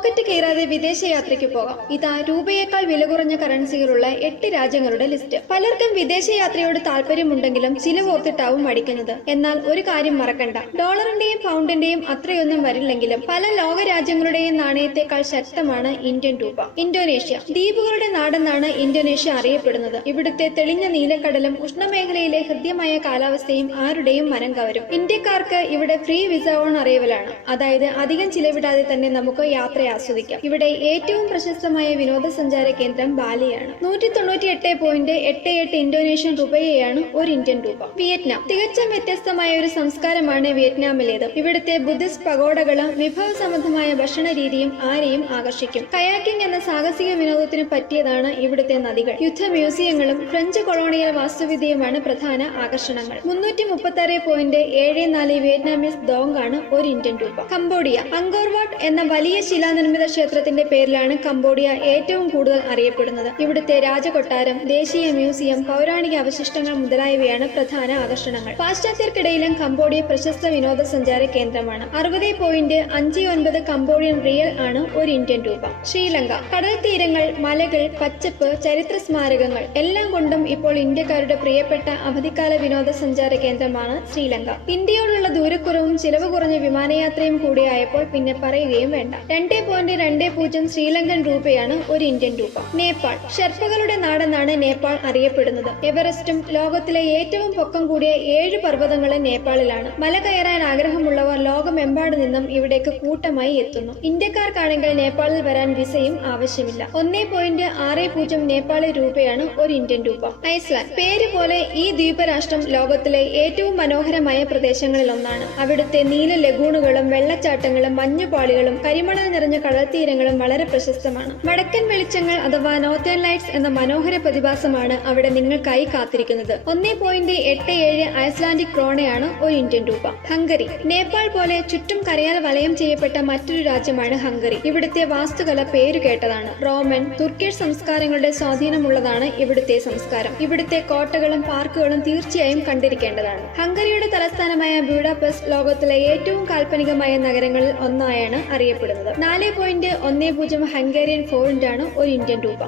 Pocket കീറാതെ വിദേശയാത്രയ്ക്ക് പോകാം. ഇതാ രൂപയേക്കാൾ വില കുറഞ്ഞ കറൻസികളുള്ള 8 രാജ്യങ്ങളുടെ ലിസ്റ്റ്. പലർക്കും വിദേശയാത്രയോട് താല്പര്യമുണ്ടെങ്കിലും ചിലവോർത്തിട്ടാവും മടിക്കുന്നത്. എന്നാൽ ഒരു കാര്യം മറക്കണ്ട, ഡോളറിന്റെയും പൗണ്ടിന്റെയും അത്രയൊന്നും വരില്ലെങ്കിലും പല ലോക രാജ്യങ്ങളുടെയും നാണയത്തെക്കാൾ ശക്തമാണ് ഇന്ത്യൻ രൂപ. ഇന്തോനേഷ്യ ദ്വീപുകളുടെ നാടെന്നാണ് ഇന്തോനേഷ്യ അറിയപ്പെടുന്നത്. ഇവിടുത്തെ തെളിഞ്ഞ നീലക്കടലും ഉഷ്ണമേഖലയിലെ ഹൃദ്യമായ കാലാവസ്ഥയും ആരുടെയും മനം കവരും. ഇന്ത്യക്കാർക്ക് ഇവിടെ ഫ്രീ വിസ ഓൺ അറൈവലാണ്. അതായത് അധികം ചിലവിടാതെ തന്നെ നമുക്ക് യാത്ര ആസ്വദിക്കാം. ഇവിടെ ഏറ്റവും പ്രശസ്തമായ വിനോദസഞ്ചാര കേന്ദ്രം ബാലിയാണ്. 198.88 ഇന്തോനേഷ്യൻ രൂപയാണ് ഒരു ഇന്ത്യൻ രൂപ. വിയറ്റ്നാം തികച്ചും വ്യത്യസ്തമായ ഒരു സംസ്കാരമാണ് വിയറ്റ്നാമിലേത്. ഇവിടുത്തെ ബുദ്ധിസ്റ്റ് പഗോഡകളും വിഭവസമൃദ്ധമായ ഭക്ഷണ രീതിയും ആരെയും ആകർഷിക്കും. കയാക്കിംഗ് എന്ന സാഹസിക വിനോദത്തിന് പറ്റിയതാണ് ഇവിടുത്തെ നദികൾ. യുദ്ധ മ്യൂസിയങ്ങളും ഫ്രഞ്ച് കൊളോണിയൽ വാസ്തുവിദ്യയുമാണ് പ്രധാന ആകർഷണങ്ങൾ. 336.74 വിയറ്റ്നാമീസ് ദോങ് ആണ് ഒരു ഇന്ത്യൻ രൂപ. കംബോഡിയ അങ്കോർ വാട്ട് എന്ന വലിയ ശിലാനിർമ്മിത ക്ഷേത്രത്തിന്റെ പേരിലാണ് കംബോഡിയ ഏറ്റവും കൂടുതൽ അറിയപ്പെടുന്നത്. ഇവിടുത്തെ രാജകൊട്ടാരം, ദേശീയ മ്യൂസിയം, പൗരാണിക അവശിഷ്ടങ്ങൾ മുതലായവയാണ് പ്രധാന ആകർഷണങ്ങൾ. പാശ്ചാത്യർക്കിടയിലും കംബോഡിയ പ്രശസ്ത വിനോദസഞ്ചാര കേന്ദ്രമാണ്. 60.59 കംബോഡിയൻ റിയൽ ആണ് ഒരു ഇന്ത്യൻ രൂപ. ശ്രീലങ്ക കടൽ തീരങ്ങൾ, മലകൾ, പച്ചപ്പ്, ചരിത്ര സ്മാരകങ്ങൾ എല്ലാം കൊണ്ടും ഇപ്പോൾ ഇന്ത്യക്കാരുടെ പ്രിയപ്പെട്ട അവധിക്കാല വിനോദസഞ്ചാര കേന്ദ്രമാണ് ശ്രീലങ്ക. ഇന്ത്യയോടുള്ള ദൂരക്കുറവും ചിലവ് കുറഞ്ഞ വിമാനയാത്രയും കൂടിയായപ്പോൾ പിന്നെ പറയുകയും വേണ്ട. 2.20 ശ്രീലങ്കൻ രൂപയാണ് ഒരു ഇന്ത്യൻ രൂപ. നേപ്പാൾ ഷെർപ്പകളുടെ നാടെന്നാണ് നേപ്പാൾ അറിയപ്പെടുന്നത്. എവറസ്റ്റും ലോകത്തിലെ ഏറ്റവും പൊക്കം കൂടിയ 7 പർവ്വതങ്ങളും നേപ്പാളിലാണ്. മല കയറാൻ ആഗ്രഹമുള്ളവർ ലോകമെമ്പാടു നിന്നും ഇവിടേക്ക് കൂട്ടമായി എത്തുന്നു. ഇന്ത്യക്കാർക്കാണെങ്കിൽ നേപ്പാളിൽ വരാൻ വിസയും ആവശ്യമില്ല. 1.60 നേപ്പാളി രൂപയാണ് ഒരു ഇന്ത്യൻ രൂപ. ഐസ്ലാൻഡ് പേര് പോലെ ഈ ദ്വീപരാഷ്ട്രം ലോകത്തിലെ ഏറ്റവും മനോഹരമായ പ്രദേശങ്ങളിൽ ഒന്നാണ്. അവിടുത്തെ നീല ലഗൂണുകളും വെള്ളച്ചാട്ടങ്ങളും മഞ്ഞുപാളികളും കരിമണൽ നിറഞ്ഞ കടൽത്തീരങ്ങളും വളരെ പ്രശസ്തമാണ്. വടക്കൻ വെളിച്ചങ്ങൾ അഥവാ നോർത്തേൺ ലൈറ്റ്സ് എന്ന മനോഹര പ്രതിഭാസമാണ് അവിടെ നിങ്ങൾക്കായി കാത്തിരിക്കുന്നത്. 1.87 ഐസ്ലാൻഡിക് ക്രോണയാണ് ഒരു ഇന്ത്യൻ രൂപ. ഹംഗറി നേപ്പാൾ പോലെ ചുറ്റും കരയാൽ വലയം ചെയ്യപ്പെട്ട മറ്റൊരു രാജ്യമാണ് ഹംഗറി. ഇവിടുത്തെ വാസ്തുകല പേരുകേട്ടതാണ്. റോമൻ, തുർക്കിഷ് സംസ്കാരങ്ങളുടെ സ്വാധീനമുള്ളതാണ് ഇവിടുത്തെ സംസ്കാരം. ഇവിടുത്തെ കോട്ടകളും പാർക്കുകളും തീർച്ചയായും കണ്ടിരിക്കേണ്ടതാണ്. ഹംഗറിയുടെ തലസ്ഥാനമായ ബുഡാപെസ്റ്റ് ലോകത്തിലെ ഏറ്റവും കാൽപ്പനികമായ നഗരങ്ങളിൽ ഒന്നായാണ് അറിയപ്പെടുന്നത്. 4.10 ഹംഗേറിയൻ ഫോറിന്റ് ആണ് ഒരു ഇന്ത്യൻ രൂപ.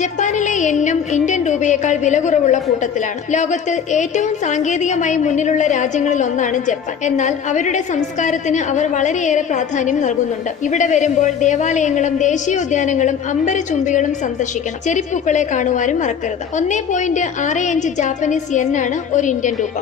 ജപ്പാനിലെ യെന്നും ഇന്ത്യൻ രൂപയേക്കാൾ വില കുറവുള്ള കൂട്ടത്തിലാണ്. ലോകത്തിൽ ഏറ്റവും സാങ്കേതികമായി മുന്നിലുള്ള രാജ്യങ്ങളിൽ ഒന്നാണ് ജപ്പാൻ. എന്നാൽ അവരുടെ സംസ്കാരത്തിന് അവർ വളരെയേറെ പ്രാധാന്യം നൽകുന്നുണ്ട്. ഇവിടെ വരുമ്പോൾ ദേവാലയങ്ങളും ദേശീയോദ്യാനങ്ങളും അമ്പരചുംബികളും സന്ദർശിക്കണം. ചെരിപ്പൂക്കളെ കാണുവാനും മറക്കരുത്. 1.65 ജാപ്പനീസ് യെൻ ആണ് ഒരു ഇന്ത്യൻ രൂപ.